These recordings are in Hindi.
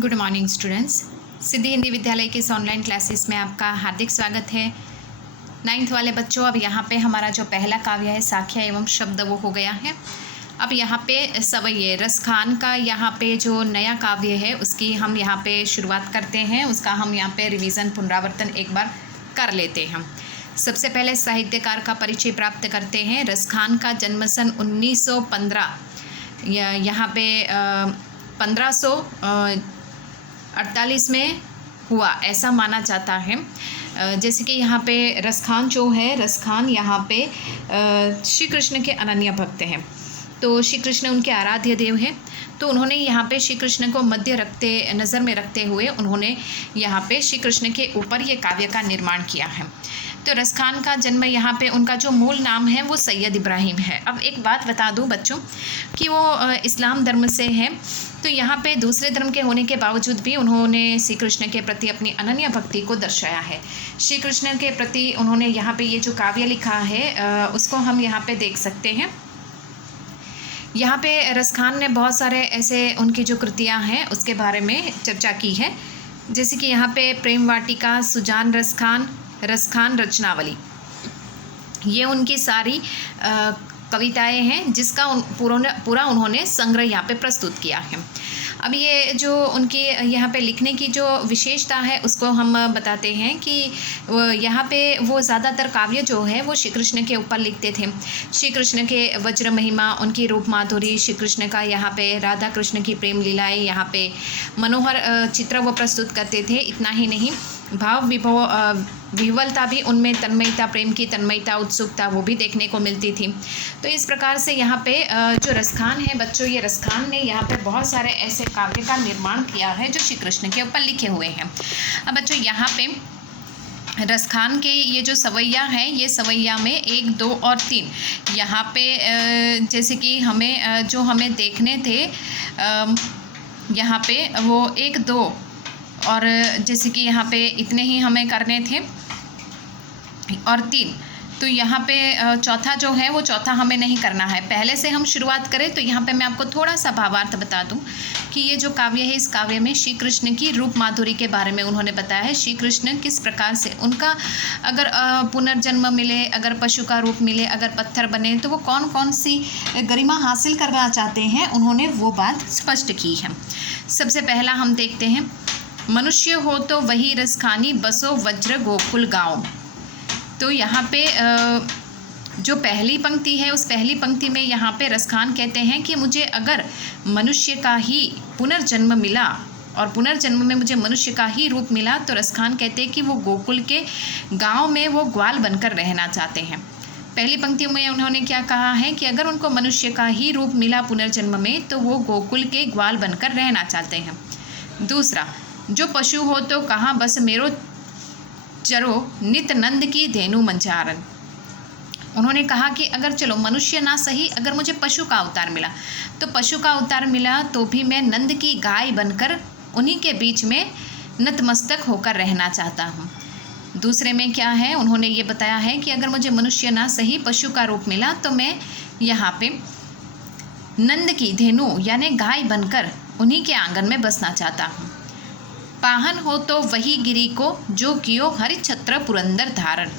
Good morning students. Siddhi Hindi Vidyalaya के इस ऑनलाइन क्लासेस में आपका हार्दिक स्वागत है। 9th वाले बच्चों, अब यहाँ पे हमारा जो पहला काव्य है साख्या एवं शब्द वो हो गया है। अब यहाँ पे सवैये रस खान का यहाँ पे जो नया काव्य है उसकी हम यहाँ पे शुरुआत करते हैं। उसका हम यहाँ पे रिवीजन पुनरावर्तन एक बार कर लेते हैं। सबसे पहले साहित्यकार का परिचय प्राप्त करते हैं। रस खान का जन्म सन 1915 यहाँ पे 1548 में हुआ ऐसा माना जाता है। जैसे कि यहाँ पे रस खान जो है, रस खान यहाँ पे श्री कृष्ण के अनन्य भक्त हैं। तो श्री कृष्ण उनके आराध्य देव हैं। तो उन्होंने यहाँ पे श्री कृष्ण को नज़र में रखते हुए उन्होंने यहाँ पे श्री कृष्ण के ऊपर ये काव्य का निर्माण किया है। तो रस खान का जन्म यहाँ पे, उनका जो मूल नाम है वो सैयद इब्राहिम है। अब एक बात बता दूँ बच्चों कि वो इस्लाम धर्म से है। तो यहाँ पे दूसरे धर्म के होने के बावजूद भी उन्होंने श्री कृष्ण के प्रति अपनी अनन्य भक्ति को दर्शाया है। श्री कृष्ण के प्रति उन्होंने यहाँ पे ये जो काव्य लिखा है उसको हम यहाँ पे देख सकते हैं। यहाँ पे रस खान ने बहुत सारे ऐसे उनकी जो कृतियाँ हैं उसके बारे में चर्चा की है। जैसे कि यहाँ पे प्रेम वाटिका, सुजान रस खान रचनावली, ये उनकी सारी कविताएं हैं जिसका पूरा उन्होंने संग्रह यहाँ पे प्रस्तुत किया है। अब ये जो उनकी यहाँ पे लिखने की जो विशेषता है उसको हम बताते हैं कि यहाँ पे वो ज़्यादातर काव्य जो है वो श्री कृष्ण के ऊपर लिखते थे। श्री कृष्ण के वज्र महिमा, उनकी रूप माधुरी, श्री कृष्ण का यहाँ पे राधा कृष्ण की प्रेम लीलाएं यहाँ पे मनोहर चित्र वो प्रस्तुत करते थे। इतना ही नहीं, भाव विह्वलता भी उनमें, तन्मयता, प्रेम की तन्मयता, उत्सुकता वो भी देखने को मिलती थी। तो इस प्रकार से यहाँ पे जो रस खान है बच्चों, ये रस खान ने यहाँ पे बहुत सारे ऐसे काव्य का निर्माण किया है जो श्री कृष्ण के ऊपर लिखे हुए हैं। अब बच्चों यहाँ पे रस खान के ये जो सवैया है, ये सवैया में 1, 2 और 3 यहाँ पे जैसे कि हमें देखने थे यहाँ पे वो 1, 2 और जैसे कि यहाँ पे इतने ही हमें करने थे और 3। तो यहाँ पे चौथा जो है वो चौथा हमें नहीं करना है। पहले से हम शुरुआत करें तो यहाँ पे मैं आपको थोड़ा सा भावार्थ बता दूँ कि ये जो काव्य है, इस काव्य में श्री कृष्ण की रूप माधुरी के बारे में उन्होंने बताया है। श्री कृष्ण किस प्रकार से उनका अगर पुनर्जन्म मिले, अगर पशु का रूप मिले, अगर पत्थर बने, तो वो कौन कौन सी गरिमा हासिल करना चाहते हैं, उन्होंने वो बात स्पष्ट की है। सबसे पहला हम देखते हैं, मनुष्य हो तो वही रस खानी, बसो वज्र गोकुल गाँव। तो यहाँ पे जो पहली पंक्ति है उस पहली पंक्ति में यहाँ पे रस खान कहते हैं कि मुझे अगर मनुष्य का ही पुनर्जन्म मिला और पुनर्जन्म में मुझे मनुष्य का ही रूप मिला, तो रस खान कहते हैं कि वो गोकुल के गांव में वो ग्वाल बनकर रहना चाहते हैं। पहली पंक्ति में उन्होंने क्या कहा है कि अगर उनको मनुष्य का ही रूप मिला पुनर्जन्म में तो वो गोकुल के ग्वाल बनकर रहना चाहते हैं। दूसरा, जो पशु हो तो कहाँ बस मेरो चरो नित नंद की धेनु मंचारन। उन्होंने कहा कि अगर चलो मनुष्य ना सही, अगर मुझे पशु का अवतार मिला तो पशु का अवतार मिला तो भी मैं नंद की गाय बनकर उन्हीं के बीच में नतमस्तक होकर रहना चाहता हूँ। दूसरे में क्या है, उन्होंने ये बताया है कि अगर मुझे मनुष्य ना सही पशु का रूप मिला तो मैं यहाँ पे नंद की धेनु यानी गाय बनकर उन्हीं के आंगन में बसना चाहता हूँ। पाहन हो तो वही गिरी को जो कियो हरिछत्र पुरंदर धारण।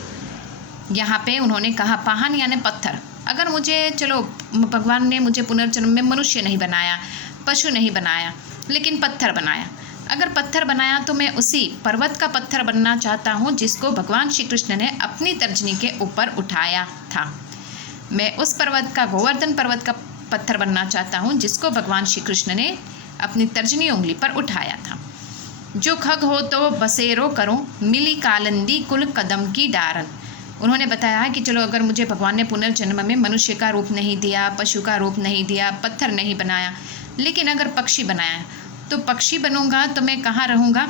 यहाँ पे उन्होंने कहा पाहन यानी पत्थर। अगर मुझे चलो भगवान ने मुझे पुनर्जन्म में मनुष्य नहीं बनाया, पशु नहीं बनाया, लेकिन पत्थर बनाया। अगर पत्थर बनाया तो मैं उसी पर्वत का पत्थर बनना चाहता हूँ जिसको भगवान श्री कृष्ण ने अपनी तर्जनी के ऊपर उठाया था। मैं उस पर्वत का, गोवर्धन पर्वत का पत्थर बनना चाहता हूँ जिसको भगवान श्री कृष्ण ने अपनी तर्जनी उंगली पर उठाया था। जो खग हो तो बसेरो करो, मिली कालंदी कुल कदम की डारन। उन्होंने बताया कि चलो अगर मुझे भगवान ने पुनर्जन्म में मनुष्य का रूप नहीं दिया, पशु का रूप नहीं दिया, पत्थर नहीं बनाया, लेकिन अगर पक्षी बनाया तो पक्षी बनूंगा तो मैं कहाँ रहूँगा?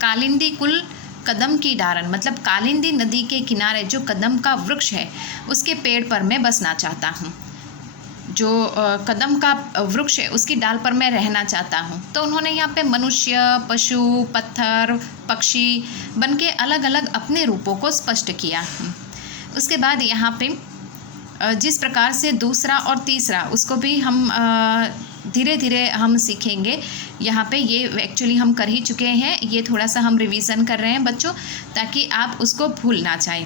कालिंदी कुल कदम की डारन, मतलब कालिंदी नदी के किनारे जो कदम का वृक्ष है उसके पेड़ पर मैं बसना चाहता हूँ। जो कदम का वृक्ष है उसकी डाल पर मैं रहना चाहता हूँ। तो उन्होंने यहाँ पे मनुष्य, पशु, पत्थर, पक्षी बन के अलग अलग अपने रूपों को स्पष्ट किया। उसके बाद यहाँ पे जिस प्रकार से दूसरा और तीसरा उसको भी हम धीरे धीरे हम सीखेंगे। यहाँ पे ये एक्चुअली हम कर ही चुके हैं, ये थोड़ा सा हम रिवीजन कर रहे हैं बच्चों, ताकि आप उसको भूल ना जाएं।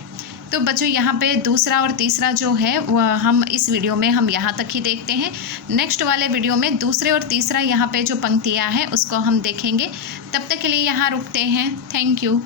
तो बच्चों यहाँ पे दूसरा और तीसरा जो है वह हम इस वीडियो में हम यहाँ तक ही देखते हैं। नेक्स्ट वाले वीडियो में दूसरे और तीसरा यहाँ पे जो पंक्तियाँ हैं उसको हम देखेंगे। तब तक के लिए यहाँ रुकते हैं। Thank you.